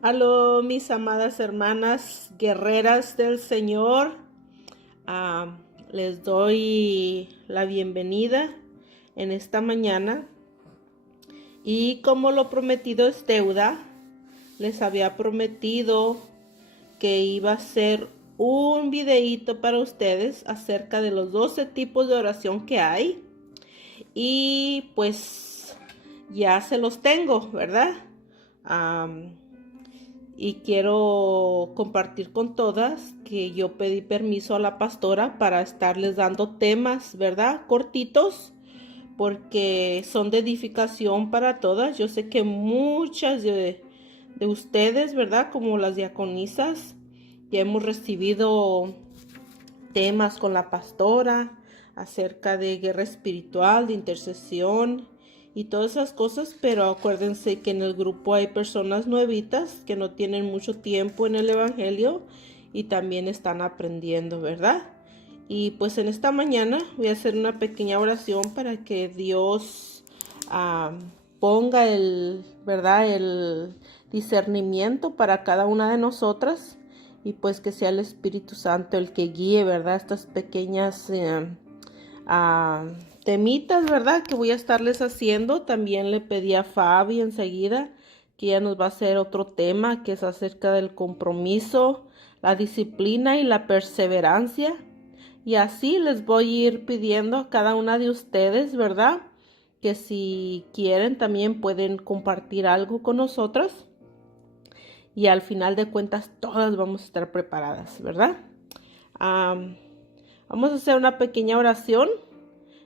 Aló, mis amadas hermanas guerreras del Señor. Les doy la bienvenida en esta mañana. Y como lo prometido es deuda, les había prometido que iba a hacer un videíto para ustedes acerca de los 12 tipos de oración que hay. Y pues ya se los tengo, ¿verdad? Y quiero compartir con todas que yo pedí permiso a la pastora para estarles dando temas, ¿verdad? Cortitos, porque son de edificación para todas. Yo sé que muchas de ustedes, ¿verdad? Como las diaconisas, ya hemos recibido temas con la pastora acerca de guerra espiritual, de intercesión y todas esas cosas, pero acuérdense que en el grupo hay personas nuevitas que no tienen mucho tiempo en el evangelio y también están aprendiendo, ¿verdad? Y pues en esta mañana voy a hacer una pequeña oración para que Dios ponga ¿verdad? El discernimiento para cada una de nosotras y pues que sea el Espíritu Santo el que guíe, ¿verdad? Estas pequeñas temitas, ¿verdad? Que voy a estarles haciendo. También le pedí a Fabi enseguida que ella nos va a hacer otro tema que es acerca del compromiso, la disciplina y la perseverancia. Y así les voy a ir pidiendo a cada una de ustedes, ¿verdad? Que si quieren también pueden compartir algo con nosotras. Y al final de cuentas todas vamos a estar preparadas, ¿verdad? Vamos a hacer una pequeña oración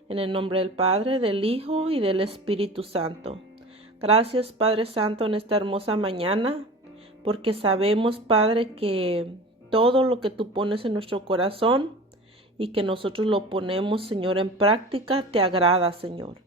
en el nombre del Padre, del Hijo y del Espíritu Santo. Gracias, Padre Santo, en esta hermosa mañana, porque sabemos, Padre, que todo lo que tú pones en nuestro corazón y que nosotros lo ponemos, Señor, en práctica, te agrada, Señor.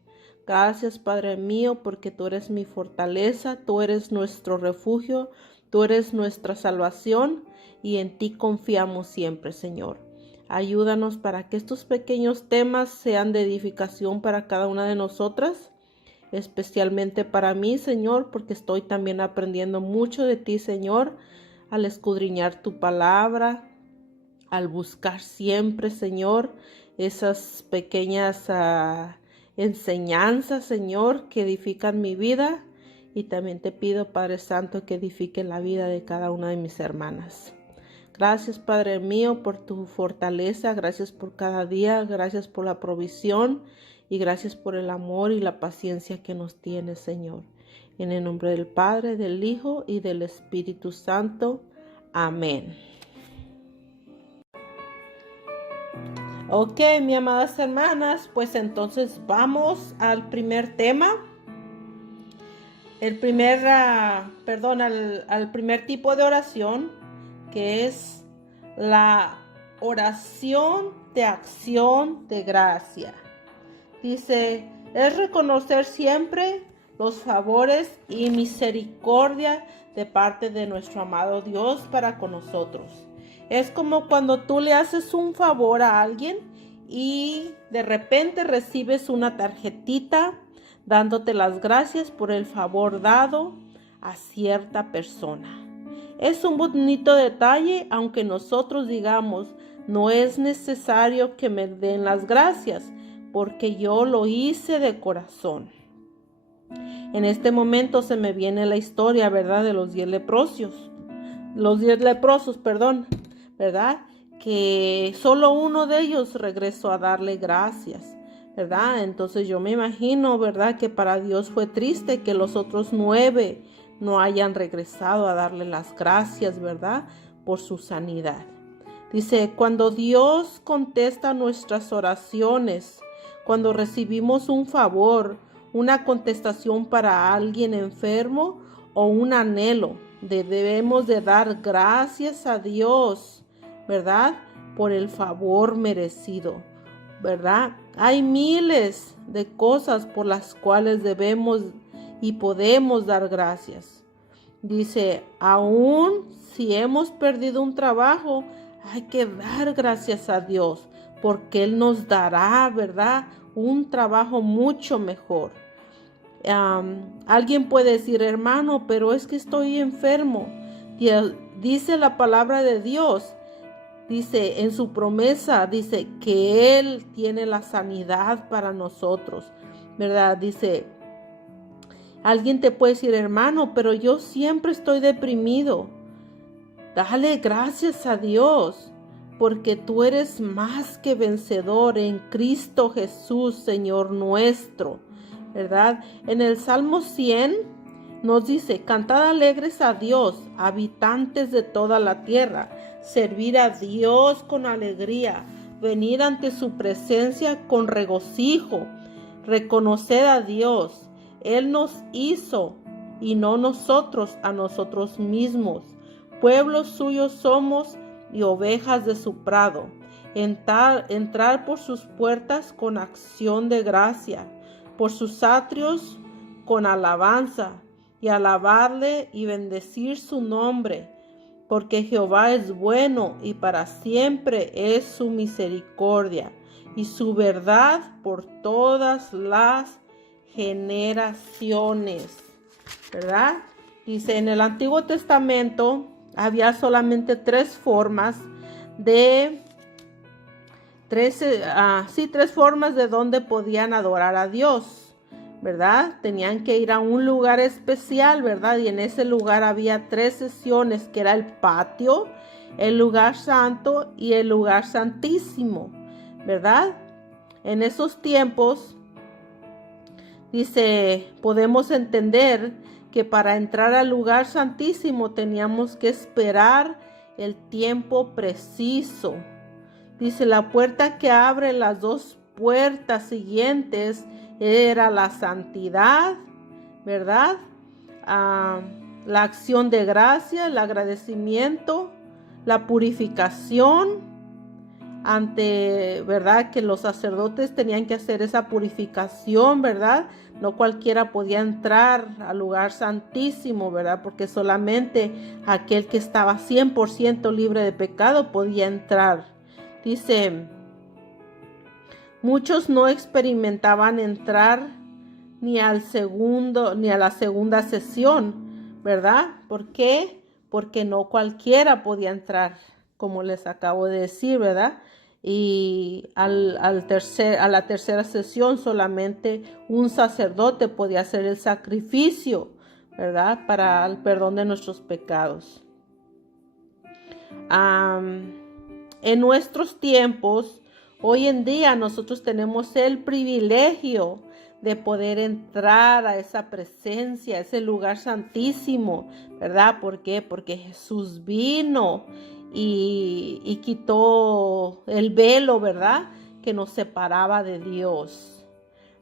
Gracias, Padre mío, porque tú eres mi fortaleza, tú eres nuestro refugio, tú eres nuestra salvación y en ti confiamos siempre, Señor. Ayúdanos para que estos pequeños temas sean de edificación para cada una de nosotras, especialmente para mí, Señor, porque estoy también aprendiendo mucho de ti, Señor, al escudriñar tu palabra, al buscar siempre, Señor, esas pequeñas enseñanzas, Señor, que edifican mi vida. Y también te pido, Padre Santo, que edifique la vida de cada una de mis hermanas. Gracias, Padre mío, por tu fortaleza, gracias por cada día, gracias por la provisión y gracias por el amor y la paciencia que nos tienes, Señor. En el nombre del Padre, del Hijo y del Espíritu Santo. Amén. Ok, mis amadas hermanas, pues entonces vamos al primer tema. El primer, al primer tipo de oración, que es la oración de acción de gracia. Dice, es reconocer siempre los favores y misericordia de parte de nuestro amado Dios para con nosotros. Es como cuando tú le haces un favor a alguien y de repente recibes una tarjetita dándote las gracias por el favor dado a cierta persona. Es un bonito detalle, aunque nosotros digamos, no es necesario que me den las gracias, porque yo lo hice de corazón. En este momento se me viene la historia, ¿verdad? De los 10 leprosos. ¿Verdad? Que solo uno de ellos regresó a darle gracias, ¿verdad? Entonces yo me imagino, ¿verdad? Que para Dios fue triste que los otros 9 no hayan regresado a darle las gracias, ¿verdad? Por su sanidad. Dice, cuando Dios contesta nuestras oraciones, cuando recibimos un favor, una contestación para alguien enfermo o un anhelo, debemos de dar gracias a Dios, ¿verdad? Por el favor merecido, ¿verdad? Hay miles de cosas por las cuales debemos y podemos dar gracias. Dice, aún si hemos perdido un trabajo, hay que dar gracias a Dios, porque Él nos dará, ¿verdad? Un trabajo mucho mejor. Alguien puede decir, hermano, pero es que estoy enfermo. Dice la palabra de Dios, dice en su promesa, dice que Él tiene la sanidad para nosotros, ¿verdad? Dice, alguien te puede decir, hermano, pero yo siempre estoy deprimido. Dale gracias a Dios, porque tú eres más que vencedor en Cristo Jesús, Señor nuestro, ¿verdad? En el Salmo 100 nos dice, cantad alegres a Dios, habitantes de toda la tierra, servir a Dios con alegría, venir ante su presencia con regocijo, reconocer a Dios. Él nos hizo y no nosotros a nosotros mismos. Pueblos suyos somos y ovejas de su prado. Entrar por sus puertas con acción de gracia, por sus atrios con alabanza, y alabarle y bendecir su nombre, porque Jehová es bueno y para siempre es su misericordia y su verdad por todas las generaciones, ¿verdad? Dice, en el Antiguo Testamento había solamente tres formas de donde podían adorar a Dios, ¿verdad? Tenían que ir a un lugar especial, ¿verdad? Y en ese lugar había tres secciones, que era el patio, el lugar santo y el lugar santísimo, ¿verdad? En esos tiempos, dice, podemos entender que para entrar al lugar santísimo teníamos que esperar el tiempo preciso. Dice, la puerta que abre las dos puertas siguientes era la santidad, ¿verdad? La acción de gracia, el agradecimiento, la purificación ¿verdad? Que los sacerdotes tenían que hacer esa purificación, ¿verdad? No cualquiera podía entrar al lugar santísimo, ¿verdad? Porque solamente aquel que estaba 100% libre de pecado podía entrar. Dice, muchos no experimentaban entrar ni a la segunda sesión, ¿verdad? ¿Por qué? Porque no cualquiera podía entrar, como les acabo de decir, ¿verdad? Y a la tercera sesión solamente un sacerdote podía hacer el sacrificio, ¿verdad? Para el perdón de nuestros pecados. En nuestros tiempos, hoy en día nosotros tenemos el privilegio de poder entrar a esa presencia, a ese lugar santísimo, ¿verdad? ¿Por qué? Porque Jesús vino y quitó el velo, ¿verdad? Que nos separaba de Dios.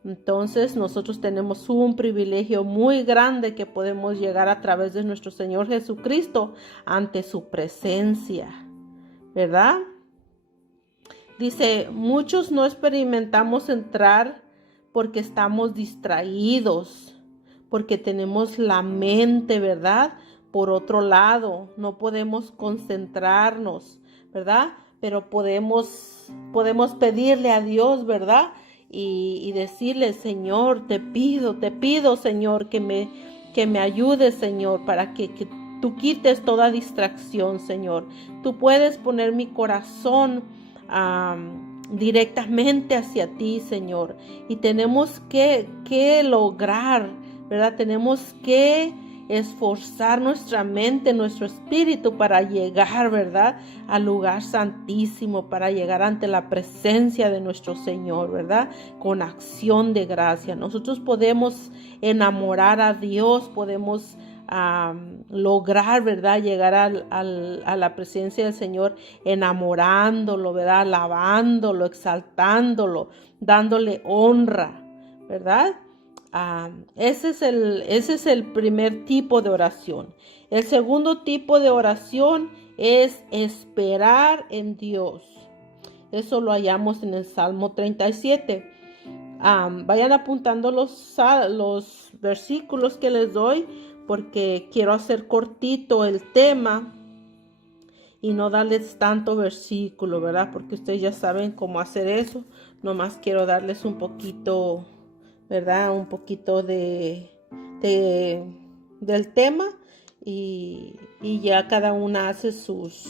Entonces nosotros tenemos un privilegio muy grande que podemos llegar a través de nuestro Señor Jesucristo ante su presencia, ¿verdad? Dice, muchos no experimentamos entrar porque estamos distraídos, porque tenemos la mente, ¿verdad? Por otro lado, no podemos concentrarnos, ¿verdad? Pero podemos pedirle a Dios, ¿verdad? Y decirle, Señor, te pido, Señor, que me ayudes, Señor, para que tú quites toda distracción, Señor. Tú puedes poner mi corazón directamente hacia ti, Señor. Y tenemos que lograr, ¿verdad? Tenemos que esforzar nuestra mente, nuestro espíritu para llegar, ¿verdad? Al lugar santísimo, para llegar ante la presencia de nuestro Señor, ¿verdad? Con acción de gracia. Nosotros podemos enamorar a Dios, podemos lograr, ¿verdad? Llegar a la presencia del Señor enamorándolo, ¿verdad? Alabándolo, exaltándolo, dándole honra, ¿verdad? Ese es el primer tipo de oración. El segundo tipo de oración es esperar en Dios. Eso lo hallamos en el Salmo 37. Vayan apuntando los versículos que les doy, porque quiero hacer cortito el tema y no darles tanto versículo, ¿verdad? Porque ustedes ya saben cómo hacer eso. Nomás quiero darles un poquito ¿verdad? Un poquito del tema y ya cada una hace sus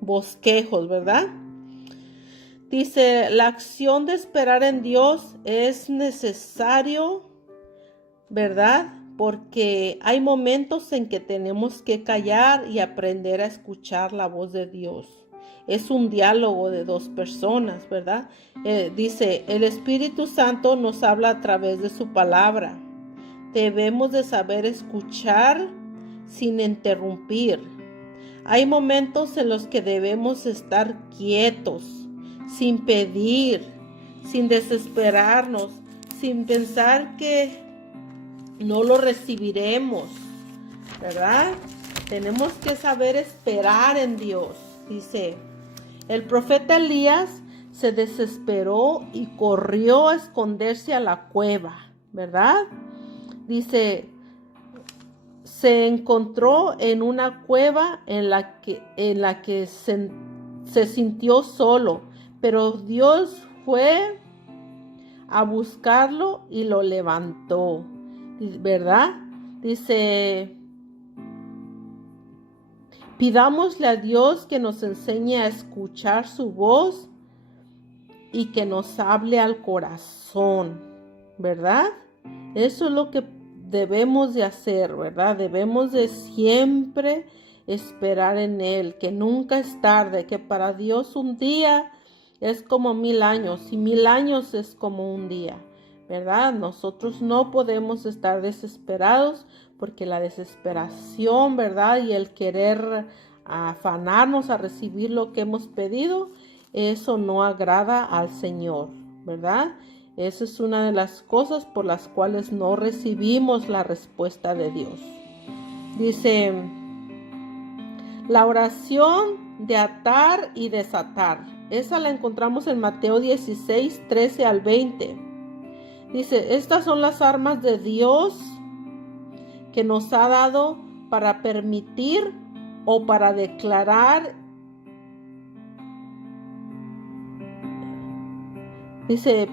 bosquejos, ¿verdad? Dice, la acción de esperar en Dios es necesario, ¿verdad? Porque hay momentos en que tenemos que callar y aprender a escuchar la voz de Dios. Es un diálogo de dos personas, ¿verdad? Dice, el Espíritu Santo nos habla a través de su palabra. Debemos de saber escuchar sin interrumpir. Hay momentos en los que debemos estar quietos, sin pedir, sin desesperarnos, sin pensar que no lo recibiremos, ¿verdad? Tenemos que saber esperar en Dios. Dice, el profeta Elías se desesperó y corrió a esconderse a la cueva, ¿verdad? Dice, se encontró en una cueva en la que se sintió solo, pero Dios fue a buscarlo y lo levantó, ¿verdad? Dice, pidámosle a Dios que nos enseñe a escuchar su voz y que nos hable al corazón, ¿verdad? Eso es lo que debemos de hacer, ¿verdad? Debemos de siempre esperar en Él, que nunca es tarde, que para Dios un día es como 1000 años y 1000 años es como un día, ¿verdad? Nosotros no podemos estar desesperados porque la desesperación, ¿verdad? Y el querer afanarnos a recibir lo que hemos pedido, eso no agrada al Señor, ¿verdad? Esa es una de las cosas por las cuales no recibimos la respuesta de Dios. Dice, la oración de atar y desatar. Esa la encontramos en Mateo 16, 13 al 20. Dice, estas son las armas de Dios que nos ha dado para permitir o para declarar. Dice,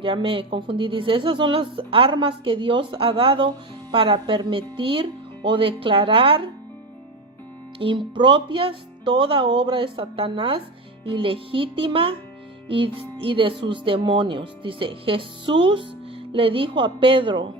ya me confundí. Dice, esas son las armas que Dios ha dado para permitir o declarar impropias toda obra de Satanás, ilegítima y de sus demonios. Dice, Jesús le dijo a Pedro,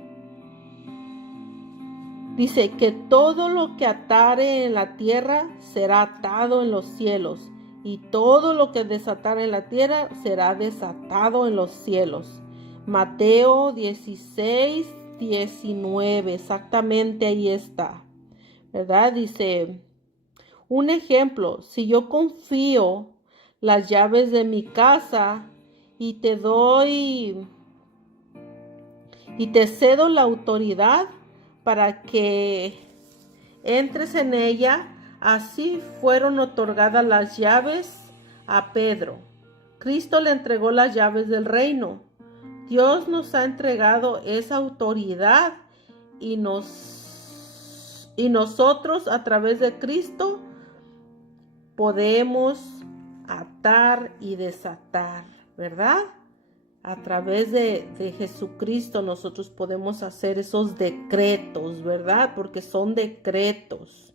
dice, que todo lo que atare en la tierra será atado en los cielos. Y todo lo que desatare en la tierra será desatado en los cielos. Mateo 16, 19, exactamente ahí está, ¿verdad? Dice, un ejemplo, si yo confío las llaves de mi casa y te cedo la autoridad para que entres en ella, así fueron otorgadas las llaves a Pedro. Cristo le entregó las llaves del reino. Dios nos ha entregado esa autoridad y nosotros a través de Cristo podemos atar y desatar, ¿verdad? A través de Jesucristo nosotros podemos hacer esos decretos, ¿verdad? Porque son decretos.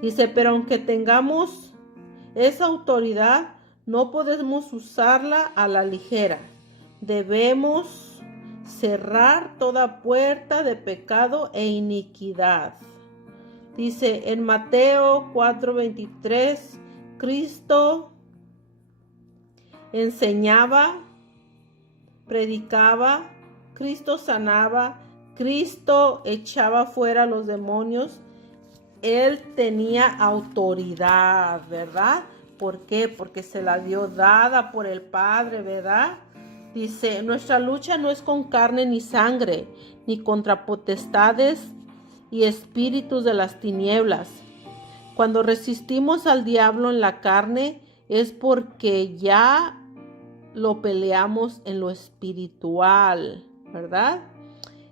Dice, pero aunque tengamos esa autoridad, no podemos usarla a la ligera. Debemos cerrar toda puerta de pecado e iniquidad. Dice en Mateo 4:23, Cristo enseñaba, predicaba, Cristo sanaba, Cristo echaba fuera a los demonios. Él tenía autoridad, ¿verdad? ¿Por qué? Porque se la dio dada por el Padre, ¿verdad? Dice, nuestra lucha no es con carne ni sangre, ni contra potestades y espíritus de las tinieblas. Cuando resistimos al diablo en la carne, es porque ya lo peleamos en lo espiritual, ¿verdad?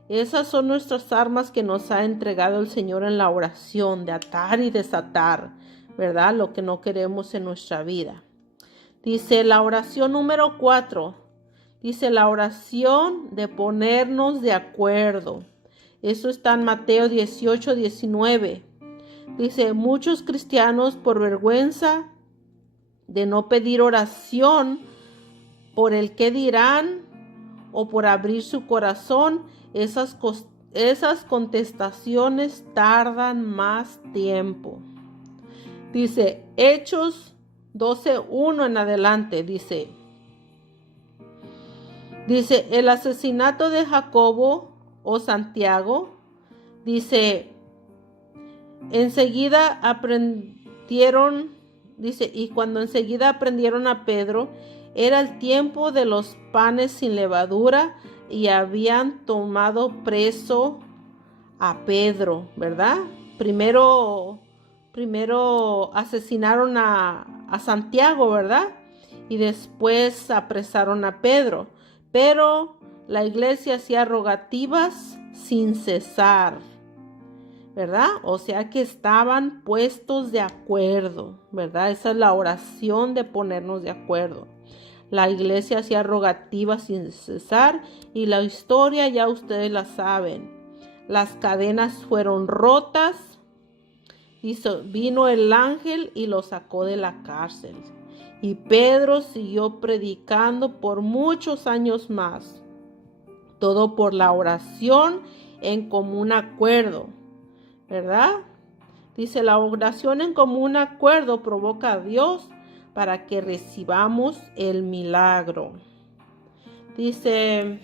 Esas son nuestras armas que nos ha entregado el Señor en la oración, de atar y desatar, ¿verdad? Lo que no queremos en nuestra vida. Dice la oración número 4. Dice la oración de ponernos de acuerdo. Eso está en Mateo 18:19. Dice, muchos cristianos por vergüenza de no pedir oración por el que dirán o por abrir su corazón, esas contestaciones tardan más tiempo. Dice Hechos 12:1 en adelante, dice el asesinato de Jacobo o Santiago, dice, enseguida aprendieron, dice, y cuando enseguida aprendieron a Pedro, era el tiempo de los panes sin levadura y habían tomado preso a Pedro, ¿verdad? Primero asesinaron a Santiago, ¿verdad? Y después apresaron a Pedro. Pero la iglesia hacía rogativas sin cesar, ¿verdad? O sea que estaban puestos de acuerdo, ¿verdad? Esa es la oración de ponernos de acuerdo. La iglesia hacía rogativas sin cesar y la historia ya ustedes la saben. Las cadenas fueron rotas, vino el ángel y lo sacó de la cárcel. Y Pedro siguió predicando por muchos años más. Todo por la oración en común acuerdo, ¿verdad? Dice, la oración en común acuerdo provoca a Dios para que recibamos el milagro. Dice,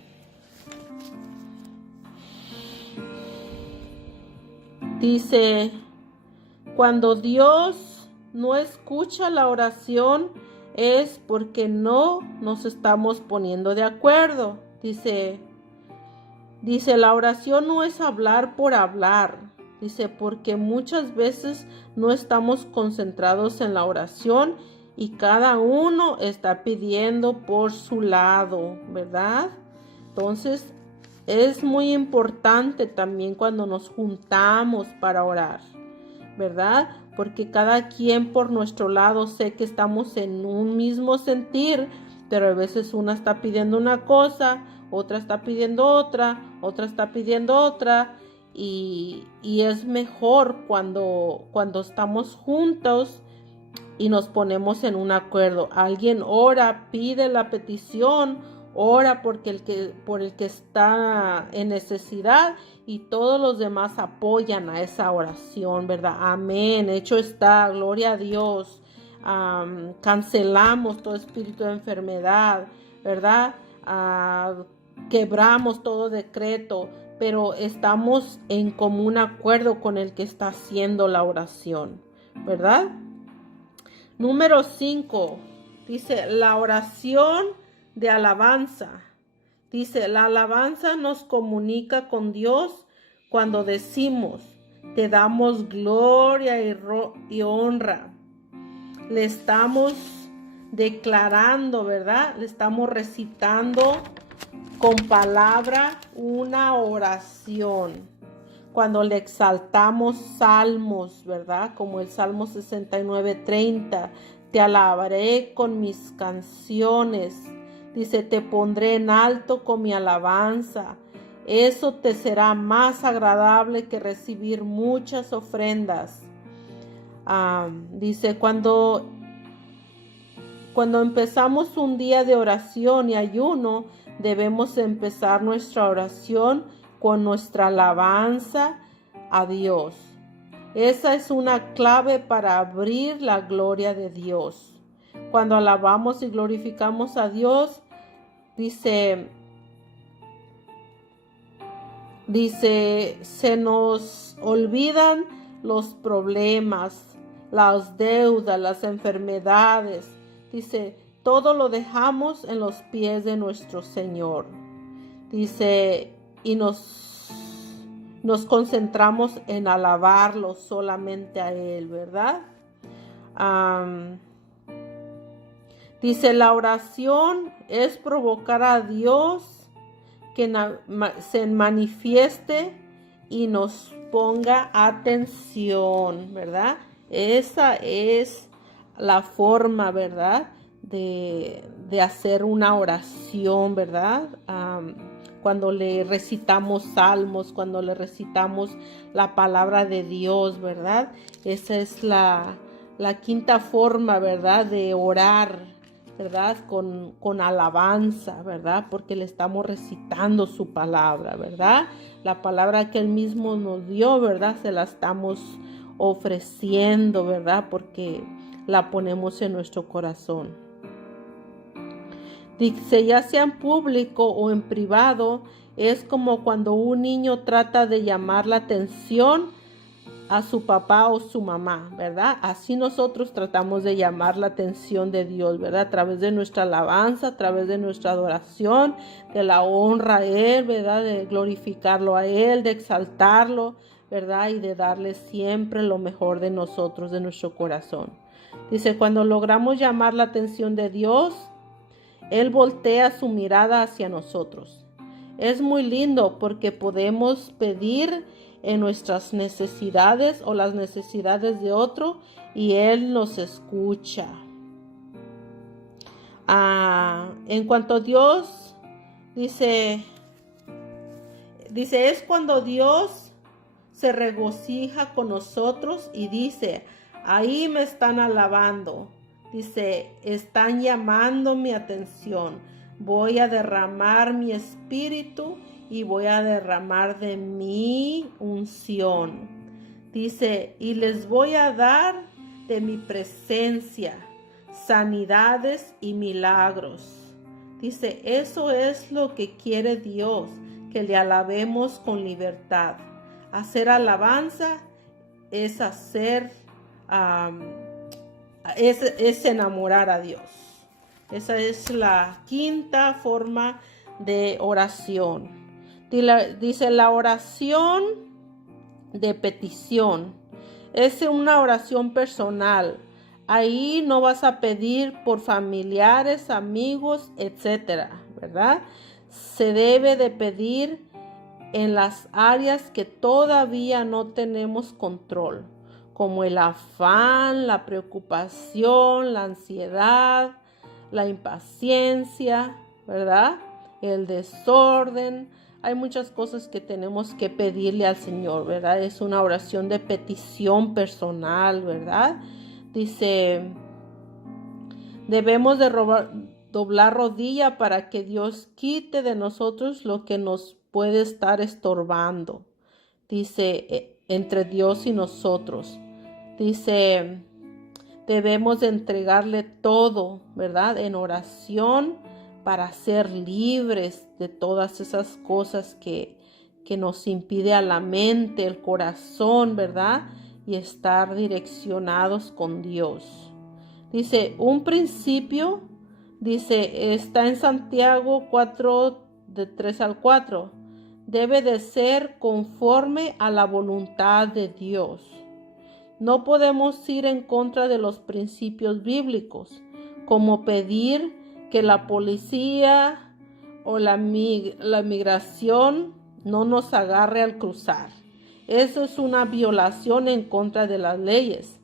cuando Dios no escucha la oración es porque no nos estamos poniendo de acuerdo. Dice, la oración no es hablar por hablar. Dice, porque muchas veces no estamos concentrados en la oración y cada uno está pidiendo por su lado, ¿verdad? Entonces, es muy importante también cuando nos juntamos para orar, ¿verdad? Porque cada quien por nuestro lado sé que estamos en un mismo sentir, pero a veces una está pidiendo una cosa, otra está pidiendo otra está pidiendo otra, y es mejor cuando estamos juntos y nos ponemos en un acuerdo. Alguien ora, pide la petición, ora por el que está en necesidad y todos los demás apoyan a esa oración, ¿verdad? Amén. Hecho está, gloria a Dios. Cancelamos todo espíritu de enfermedad, ¿verdad? Quebramos todo decreto, pero estamos en común acuerdo con el que está haciendo la oración, ¿verdad? Número 5, dice la oración de alabanza. Dice, la alabanza nos comunica con Dios cuando decimos, te damos gloria y honra. Le estamos declarando, ¿verdad? Le estamos recitando con palabra una oración. Cuando le exaltamos salmos, ¿verdad? Como el Salmo 69:30. Te alabaré con mis canciones. Dice, te pondré en alto con mi alabanza. Eso te será más agradable que recibir muchas ofrendas. Dice, cuando empezamos un día de oración y ayuno, debemos empezar nuestra oración con nuestra alabanza a Dios. Esa es una clave para abrir la gloria de Dios. Cuando alabamos y glorificamos a Dios, dice, se nos olvidan los problemas, las deudas, las enfermedades. Dice, todo lo dejamos en los pies de nuestro Señor. Dice, y nos concentramos en alabarlo solamente a Él, ¿verdad? Dice, la oración es provocar a Dios que se manifieste y nos ponga atención, ¿verdad? Esa es la forma, ¿verdad? de hacer una oración, ¿verdad? Cuando le recitamos salmos, cuando le recitamos la palabra de Dios, ¿verdad? Esa es la quinta forma, ¿verdad? De orar, ¿verdad? Con alabanza, ¿verdad? Porque le estamos recitando su palabra, ¿verdad? La palabra que Él mismo nos dio, ¿verdad? Se la estamos ofreciendo, ¿verdad? Porque la ponemos en nuestro corazón. Dice, ya sea en público o en privado, es como cuando un niño trata de llamar la atención a su papá o su mamá, ¿verdad? Así nosotros tratamos de llamar la atención de Dios, ¿verdad? A través de nuestra alabanza, a través de nuestra adoración, de la honra a Él, ¿verdad? De glorificarlo a Él, de exaltarlo, ¿verdad? Y de darle siempre lo mejor de nosotros, de nuestro corazón. Dice, cuando logramos llamar la atención de Dios, Él voltea su mirada hacia nosotros. Es muy lindo porque podemos pedir en nuestras necesidades o las necesidades de otro y Él nos escucha. En cuanto a Dios, dice, es cuando Dios se regocija con nosotros y dice, ahí me están alabando. Dice, están llamando mi atención. Voy a derramar mi espíritu y voy a derramar de mi unción. Dice, y les voy a dar de mi presencia sanidades y milagros. Dice, eso es lo que quiere Dios, que le alabemos con libertad. Hacer alabanza es es enamorar a Dios. Esa es la quinta forma de oración. Dice la oración de petición. Es una oración personal. Ahí no vas a pedir por familiares, amigos, etcétera, ¿verdad? Se debe de pedir en las áreas que todavía no tenemos control, como el afán, la preocupación, la ansiedad, la impaciencia, ¿verdad? El desorden. Hay muchas cosas que tenemos que pedirle al Señor, ¿verdad? Es una oración de petición personal, ¿verdad? Dice, debemos de doblar rodilla para que Dios quite de nosotros lo que nos puede estar estorbando. Dice, entre Dios y nosotros. Dice, debemos de entregarle todo, ¿verdad? En oración para ser libres de todas esas cosas que nos impide a la mente, el corazón, ¿verdad? Y estar direccionados con Dios. Dice, un principio, dice, está en Santiago 4, de 3 al 4. Debe de ser conforme a la voluntad de Dios. No podemos ir en contra de los principios bíblicos, como pedir que la policía o la migración no nos agarre al cruzar. Eso es una violación en contra de las leyes.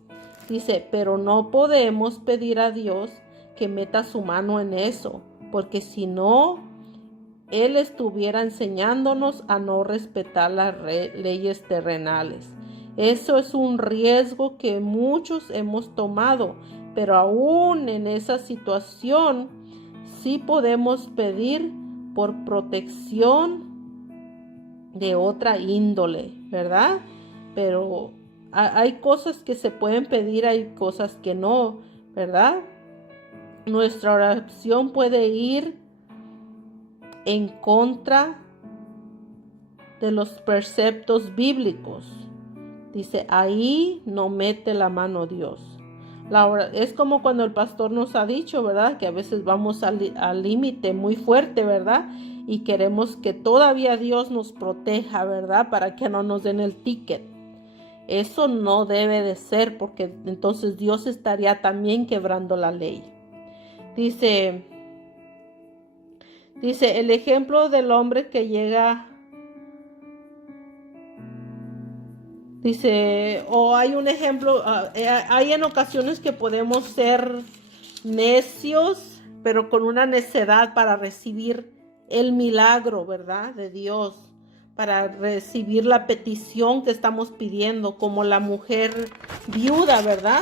Dice, pero no podemos pedir a Dios que meta su mano en eso, porque si no, Él estuviera enseñándonos a no respetar las leyes terrenales. Eso es un riesgo que muchos hemos tomado, pero aún en esa situación sí podemos pedir por protección de otra índole, ¿verdad? Pero hay cosas que se pueden pedir, hay cosas que no, ¿verdad? Nuestra oración puede ir en contra de los preceptos bíblicos. Dice, ahí no mete la mano Dios. Es como cuando el pastor nos ha dicho, ¿verdad? Que a veces vamos al límite muy fuerte, ¿verdad? Y queremos que todavía Dios nos proteja, ¿verdad? Para que no nos den el ticket. Eso no debe de ser, porque entonces Dios estaría también quebrando la ley. Dice, el ejemplo del hombre que llega. Dice, o hay un ejemplo, hay en ocasiones que podemos ser necios, pero con una necedad para recibir el milagro, ¿verdad? De Dios, para recibir la petición que estamos pidiendo, como la mujer viuda, ¿verdad?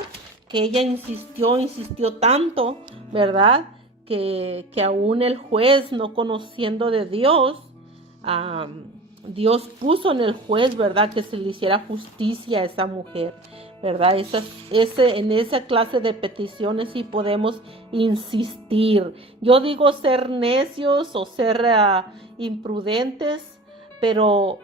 Que ella insistió tanto, ¿verdad? Que aún el juez, no conociendo de Dios, Dios puso en el juez, ¿verdad? Que se le hiciera justicia a esa mujer, ¿verdad? En esa clase de peticiones sí podemos insistir. Yo digo ser necios o ser imprudentes, pero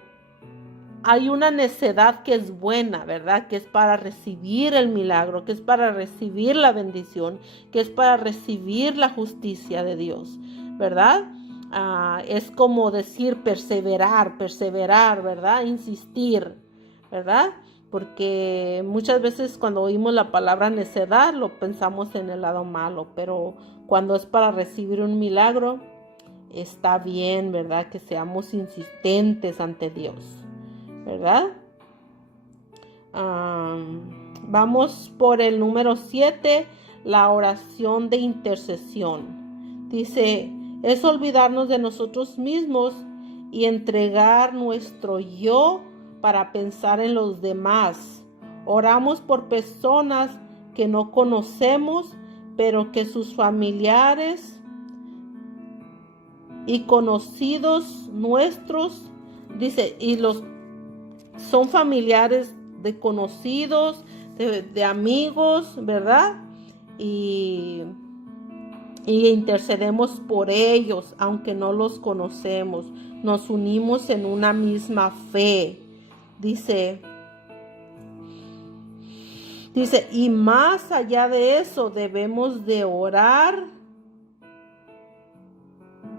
hay una necedad que es buena, ¿verdad? Que es para recibir el milagro, que es para recibir la bendición, que es para recibir la justicia de Dios, ¿verdad? Es como decir perseverar, ¿verdad? Insistir, ¿verdad? Porque muchas veces cuando oímos la palabra necedad lo pensamos en el lado malo, pero cuando es para recibir un milagro, está bien, ¿verdad? Que seamos insistentes ante Dios, ¿verdad? Vamos por el número 7, la oración de intercesión. Dice, es olvidarnos de nosotros mismos y entregar nuestro yo para pensar en los demás. Oramos por personas que no conocemos, pero que sus familiares y conocidos nuestros, dice, y los son familiares de conocidos, de amigos, ¿verdad? Y intercedemos por ellos, aunque no los conocemos. Nos unimos en una misma fe. Dice, y más allá de eso, debemos de orar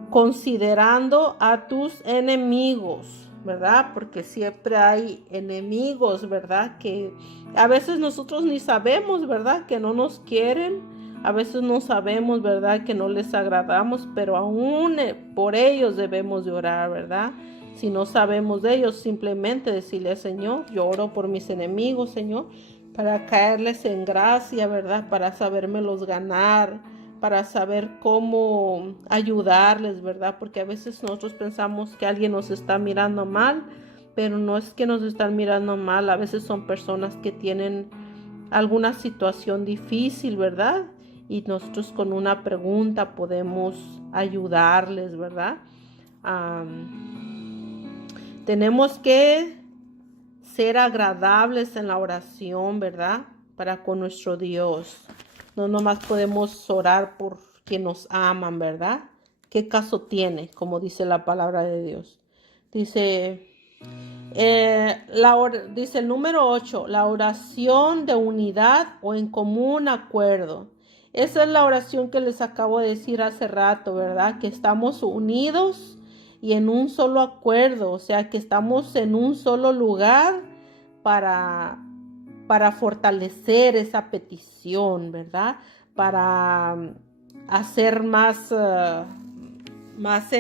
considerando a tus enemigos, ¿verdad? Porque siempre hay enemigos, ¿verdad? Que a veces nosotros ni sabemos, ¿verdad? Que no nos quieren. A veces no sabemos, ¿verdad? Que no les agradamos, pero aún por ellos debemos de orar, ¿verdad? Si no sabemos de ellos, simplemente decirle, Señor, yo oro por mis enemigos, Señor, para caerles en gracia, ¿verdad? Para sabérmelos ganar, para saber cómo ayudarles, ¿verdad? Porque a veces nosotros pensamos que alguien nos está mirando mal, pero no es que nos están mirando mal. A veces son personas que tienen alguna situación difícil, ¿verdad? Y nosotros con una pregunta podemos ayudarles, ¿verdad? Tenemos que ser agradables en la oración, ¿verdad? Para con nuestro Dios. No nomás podemos orar por quien nos aman, ¿verdad? ¿Qué caso tiene? Como dice la palabra de Dios. Dice, dice el número 8, la oración de unidad o en común acuerdo. Esa es la oración que les acabo de decir hace rato, ¿verdad? Que estamos unidos y en un solo acuerdo, o sea, que estamos en un solo lugar para fortalecer esa petición, ¿verdad? Para hacer más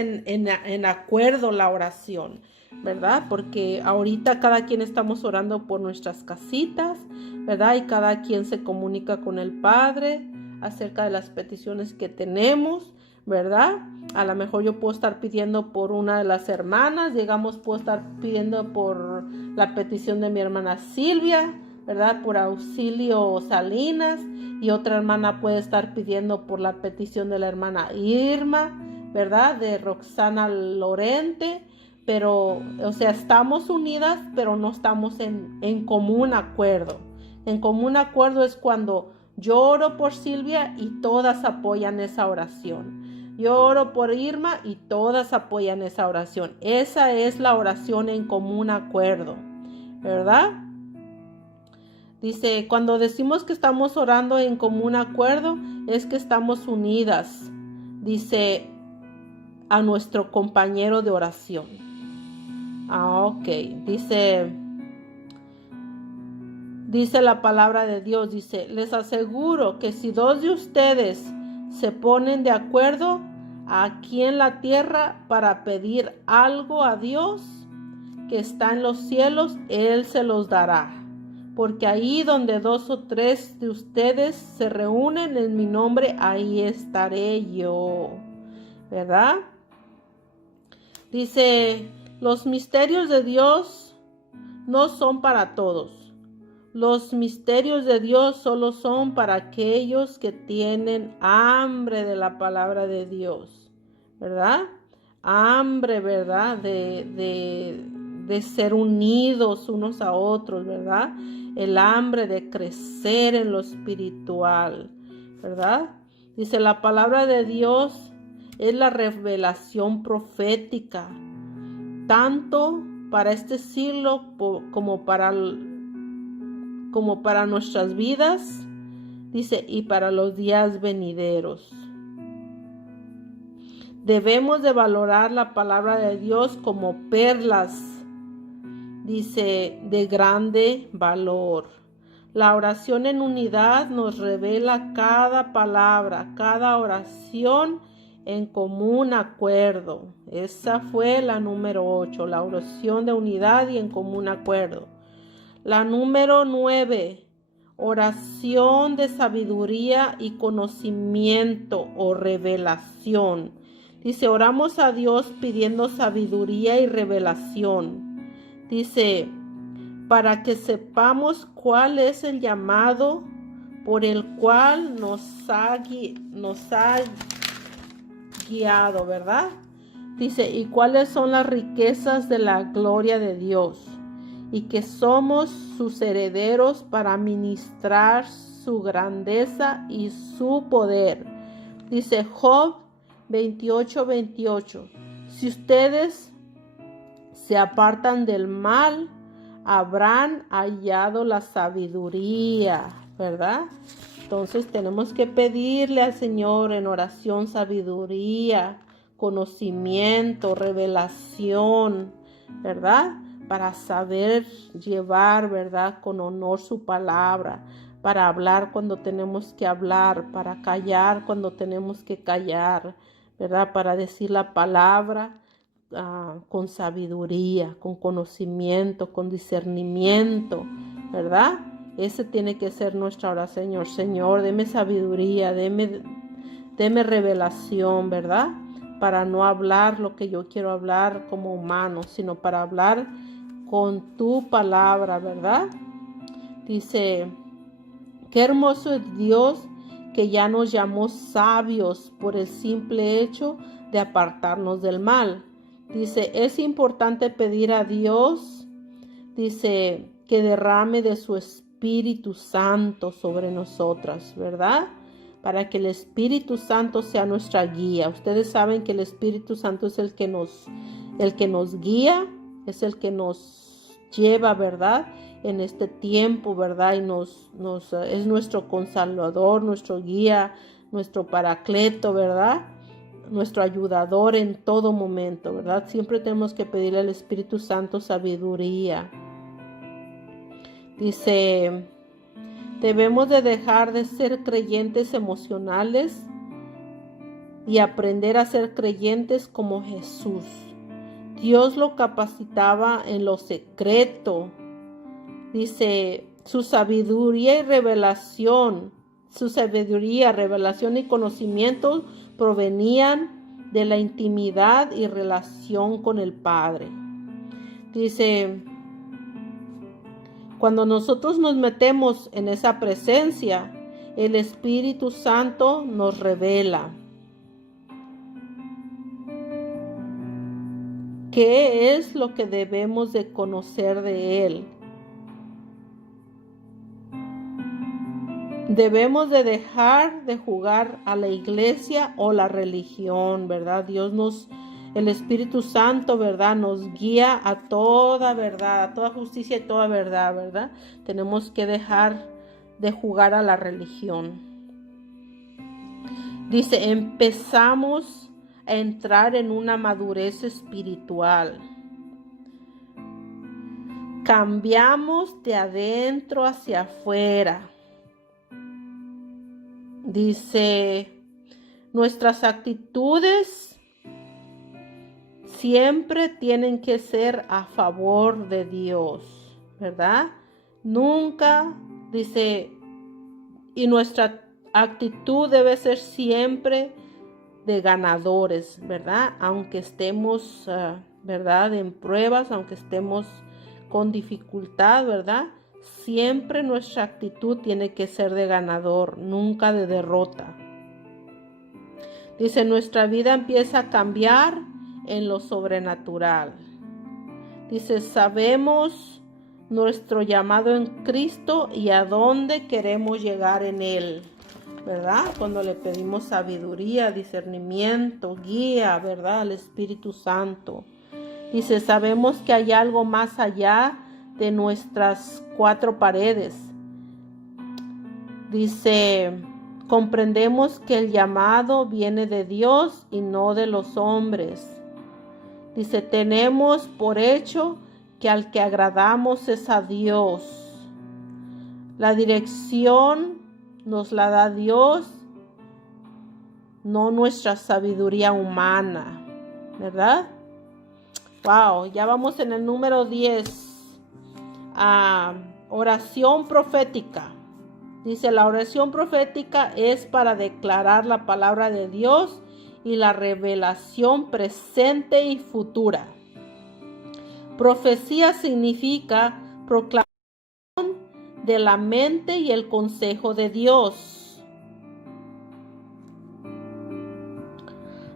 en acuerdo la oración, ¿verdad? Porque ahorita cada quien estamos orando por nuestras casitas, ¿verdad? Y cada quien se comunica con el Padre acerca de las peticiones que tenemos, ¿verdad? A lo mejor yo puedo estar pidiendo por una de las hermanas, digamos, puedo estar pidiendo por la petición de mi hermana Silvia, ¿verdad? Por Auxilio Salinas, y otra hermana puede estar pidiendo por la petición de la hermana Irma, ¿verdad? De Roxana Lorente, pero, o sea, estamos unidas, pero no estamos en común acuerdo. En común acuerdo es cuando yo oro por Silvia y todas apoyan esa oración. Yo oro por Irma y todas apoyan esa oración. Esa es la oración en común acuerdo, ¿verdad? Dice, cuando decimos que estamos orando en común acuerdo, es que estamos unidas, dice, a nuestro compañero de oración. Ok, dice la palabra de Dios, dice, les aseguro que si dos de ustedes se ponen de acuerdo aquí en la tierra para pedir algo a Dios que está en los cielos, Él se los dará. porque ahí donde 2 o 3 de ustedes se reúnen en mi nombre, ahí estaré yo, ¿verdad? Dice, los misterios de Dios no son para todos. Los misterios de Dios solo son para aquellos que tienen hambre de la palabra de Dios, ¿verdad? Hambre, ¿verdad? De ser unidos unos a otros, ¿verdad? El hambre de crecer en lo espiritual, ¿verdad? Dice, la palabra de Dios es la revelación profética, tanto para este siglo como para nuestras vidas, dice, y para los días venideros. Debemos de valorar la palabra de Dios como perlas, dice, de grande valor. La oración en unidad nos revela cada palabra, cada oración en común acuerdo. Esa fue la número 8, la oración de unidad y en común acuerdo. La número 9, oración de sabiduría y conocimiento o revelación. Dice, oramos a Dios pidiendo sabiduría y revelación. Dice, para que sepamos cuál es el llamado por el cual nos ha guiado, ¿verdad? Dice, y cuáles son las riquezas de la gloria de Dios, y que somos sus herederos para ministrar su grandeza y su poder. Dice Job 28:28. Si ustedes se apartan del mal, habrán hallado la sabiduría, ¿verdad? Entonces tenemos que pedirle al Señor en oración sabiduría, conocimiento, revelación, ¿verdad? Para saber llevar, ¿verdad? Con honor su palabra, para hablar cuando tenemos que hablar, para callar cuando tenemos que callar, ¿verdad? Para decir la palabra con sabiduría, con conocimiento, con discernimiento, ¿verdad? Ese tiene que ser nuestra oración, Señor. Señor, deme sabiduría, deme revelación, ¿verdad? Para no hablar lo que yo quiero hablar como humano, sino para hablar con tu palabra, ¿verdad? Dice, qué hermoso es Dios que ya nos llamó sabios por el simple hecho de apartarnos del mal. Dice, es importante pedir a Dios, dice, que derrame de su Espíritu Santo sobre nosotras, ¿verdad? Para que el Espíritu Santo sea nuestra guía. Ustedes saben que el Espíritu Santo es el que nos guía, es el que nos lleva, ¿verdad? En este tiempo, ¿verdad? Y es nuestro consolador, nuestro guía, nuestro paracleto, ¿verdad? Nuestro ayudador en todo momento, ¿verdad? Siempre tenemos que pedirle al Espíritu Santo sabiduría. Dice, debemos de dejar de ser creyentes emocionales y aprender a ser creyentes como Jesús. Dios lo capacitaba en lo secreto. Dice, su sabiduría, revelación y conocimiento provenían de la intimidad y relación con el Padre. Dice, cuando nosotros nos metemos en esa presencia, el Espíritu Santo nos revela qué es lo que debemos de conocer de Él. Debemos de dejar de jugar a la iglesia o la religión, ¿verdad? El Espíritu Santo, ¿verdad? Nos guía a toda verdad, a toda justicia y toda verdad, ¿verdad? Tenemos que dejar de jugar a la religión. Dice, empezamos a entrar en una madurez espiritual. Cambiamos de adentro hacia afuera. Dice, nuestras actitudes siempre tienen que ser a favor de Dios, ¿verdad? Nunca, dice, y nuestra actitud debe ser siempre de ganadores, ¿verdad? Aunque estemos, ¿verdad? En pruebas, aunque estemos con dificultad, ¿verdad? Siempre nuestra actitud tiene que ser de ganador, nunca de derrota. Dice, nuestra vida empieza a cambiar en lo sobrenatural. Dice, sabemos nuestro llamado en Cristo y a dónde queremos llegar en Él, ¿verdad? Cuando le pedimos sabiduría, discernimiento, guía, ¿verdad? Al Espíritu Santo. Dice, sabemos que hay algo más allá de nuestras cuatro paredes. Dice, comprendemos que el llamado viene de Dios y no de los hombres. Dice, tenemos por hecho que al que agradamos es a Dios. La dirección nos la da Dios, no nuestra sabiduría humana, ¿verdad? Wow, ya vamos en el número 10. Oración profética. Dice, la oración profética es para declarar la palabra de Dios y la revelación presente y futura. Profecía significa proclamación de la mente y el consejo de Dios.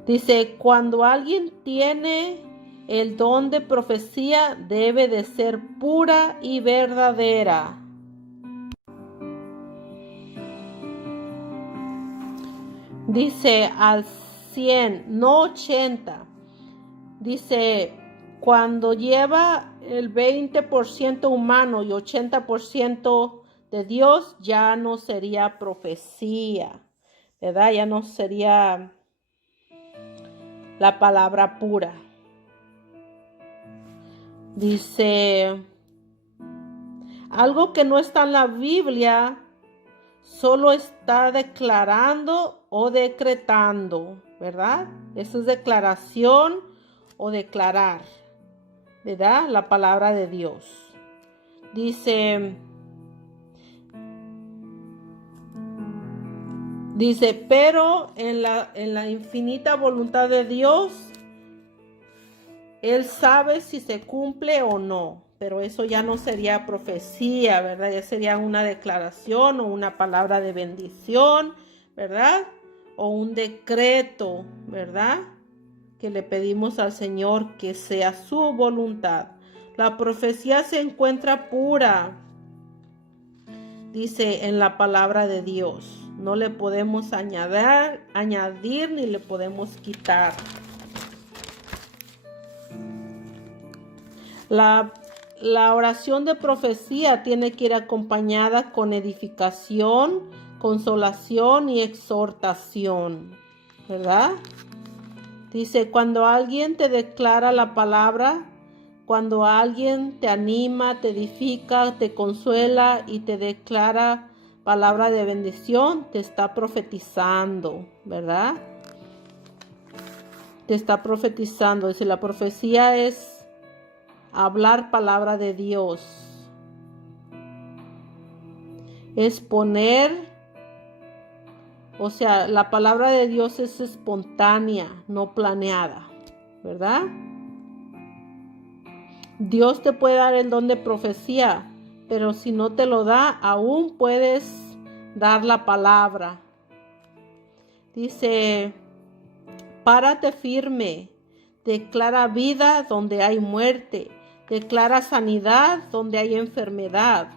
Dice, cuando alguien tiene el don de profecía, debe de ser pura y verdadera. Dice al 100, no 80. Dice, cuando lleva el 20% humano y 80% de Dios, ya no sería profecía, ¿verdad? Ya no sería la palabra pura. Dice, algo que no está en la Biblia, solo está declarando o decretando, ¿verdad? Eso es declaración o declarar, ¿verdad? La palabra de Dios. Dice, pero en la infinita voluntad de Dios, Él sabe si se cumple o no. Pero eso ya no sería profecía, ¿verdad? Ya sería una declaración o una palabra de bendición, ¿verdad? O un decreto, ¿verdad? Que le pedimos al Señor que sea su voluntad. La profecía se encuentra pura, dice en la palabra de Dios. No le podemos añadir ni le podemos quitar. La oración de profecía tiene que ir acompañada con edificación, consolación y exhortación, ¿verdad? Dice, cuando alguien te declara la palabra, cuando alguien te anima, te edifica, te consuela y te declara palabra de bendición, te está profetizando, ¿verdad? Te está profetizando. Dice, la profecía es hablar palabra de Dios. Es poner, o sea, la palabra de Dios es espontánea, no planeada, ¿verdad? Dios te puede dar el don de profecía, pero si no te lo da, aún puedes dar la palabra. Dice, párate firme, declara vida donde hay muerte, declara sanidad donde hay enfermedad,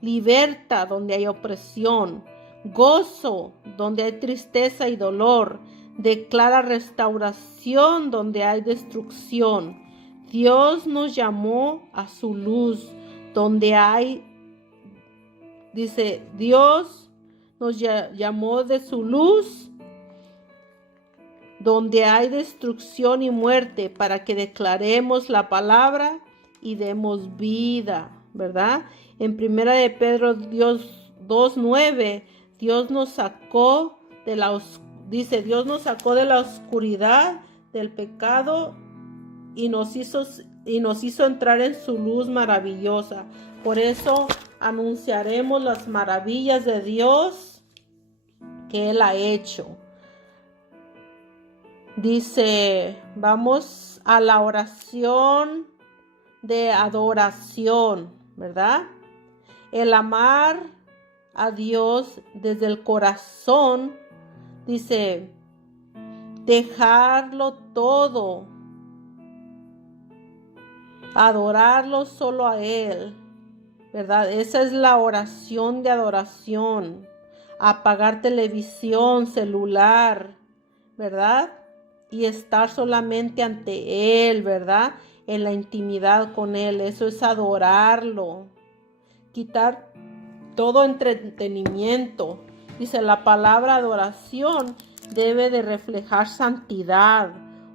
libertad donde hay opresión, gozo donde hay tristeza y dolor, declara restauración donde hay destrucción. Dios nos llamó a su luz donde hay, dice, Dios nos llamó de su luz donde hay destrucción y muerte, para que declaremos la palabra y demos vida, ¿verdad? En primera de Pedro 2:9, Dios nos sacó de la oscuridad, del pecado, y nos hizo entrar en su luz maravillosa. Por eso anunciaremos las maravillas de Dios que Él ha hecho. Dice, vamos a la oración de adoración, ¿verdad? El amar a Dios desde el corazón, dice, dejarlo todo, adorarlo solo a Él, ¿verdad? Esa es la oración de adoración. Apagar televisión, celular, ¿verdad? Y estar solamente ante Él, ¿verdad? En la intimidad con Él. Eso es adorarlo. Quitar todo entretenimiento. Dice, la palabra adoración debe de reflejar santidad,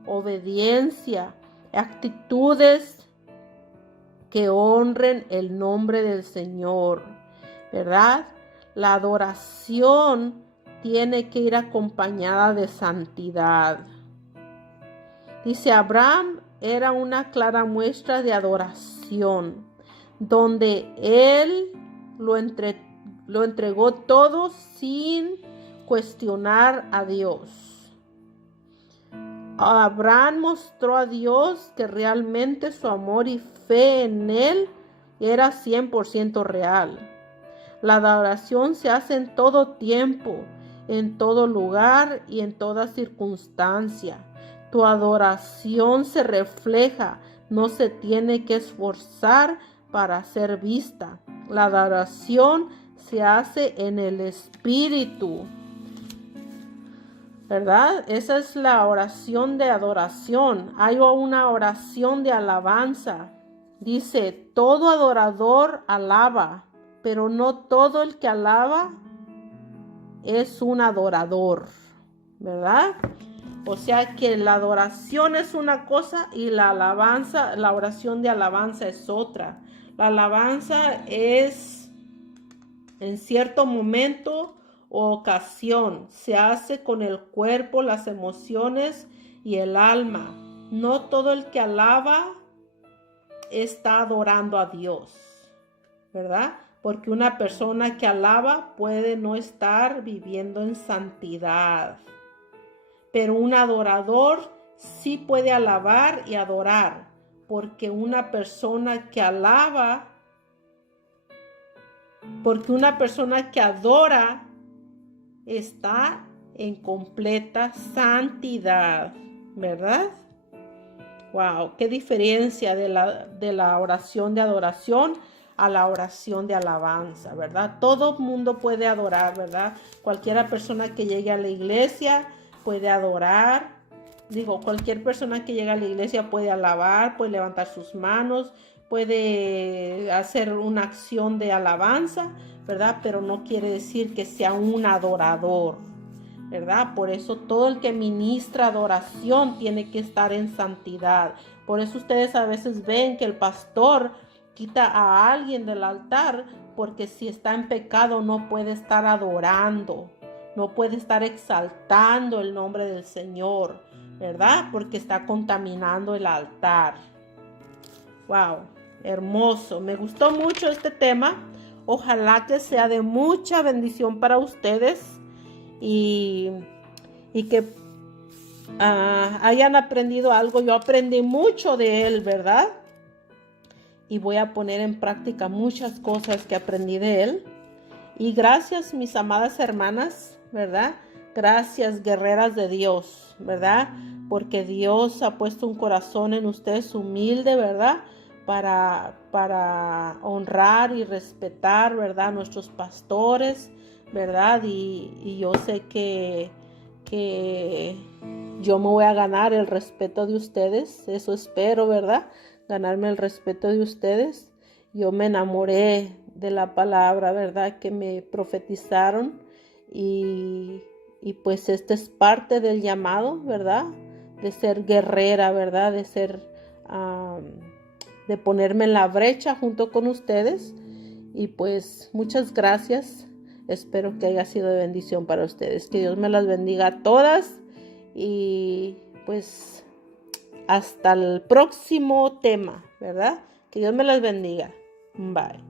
obediencia, actitudes que honren el nombre del Señor, ¿verdad? La adoración tiene que ir acompañada de santidad. Dice, Abraham era una clara muestra de adoración, donde él lo entregó todo sin cuestionar a Dios. Abraham mostró a Dios que realmente su amor y fe en Él era 100% real. La adoración se hace en todo tiempo, en todo lugar y en toda circunstancia. Tu adoración se refleja, no se tiene que esforzar para ser vista. La adoración se hace en el Espíritu, ¿verdad? Esa es la oración de adoración. Hay una oración de alabanza. Dice, todo adorador alaba, pero no todo el que alaba es un adorador, ¿verdad? O sea que la adoración es una cosa y la alabanza, la oración de alabanza es otra. La alabanza es en cierto momento o ocasión, se hace con el cuerpo, las emociones y el alma. No todo el que alaba está adorando a Dios, ¿verdad? Porque una persona que alaba puede no estar viviendo en santidad. Pero un adorador sí puede alabar y adorar, porque una persona que alaba, porque una persona que adora está en completa santidad, ¿verdad? Wow, qué diferencia de la oración de adoración a la oración de alabanza, ¿verdad? Todo mundo puede adorar, ¿verdad? Cualquier persona que llegue a la iglesia puede adorar. Cualquier persona que llegue a la iglesia puede alabar, puede levantar sus manos, puede hacer una acción de alabanza, ¿verdad? Pero no quiere decir que sea un adorador, ¿verdad? Por eso todo el que ministra adoración tiene que estar en santidad. Por eso ustedes a veces ven que el pastor quita a alguien del altar, porque si está en pecado no puede estar adorando, no puede estar exaltando el nombre del Señor, ¿verdad? Porque está contaminando el altar. Wow, hermoso. Me gustó mucho este tema. Ojalá que sea de mucha bendición para ustedes y que hayan aprendido algo. Yo aprendí mucho de él, ¿verdad? Y voy a poner en práctica muchas cosas que aprendí de él. Y gracias, mis amadas hermanas, ¿verdad? Gracias, guerreras de Dios, ¿verdad? Porque Dios ha puesto un corazón en ustedes humilde, ¿verdad? Para honrar y respetar, ¿verdad? Nuestros pastores, ¿verdad? Y yo sé que yo me voy a ganar el respeto de ustedes. Eso espero, ¿verdad? Ganarme el respeto de ustedes. Yo me enamoré de la palabra, ¿verdad? Que me profetizaron y pues este es parte del llamado, ¿verdad? De ser guerrera, ¿verdad? De ser, de ponerme en la brecha junto con ustedes. Y pues muchas gracias. Espero que haya sido de bendición para ustedes. Que Dios me las bendiga a todas. Y pues hasta el próximo tema, ¿verdad? Que Dios me las bendiga. Bye.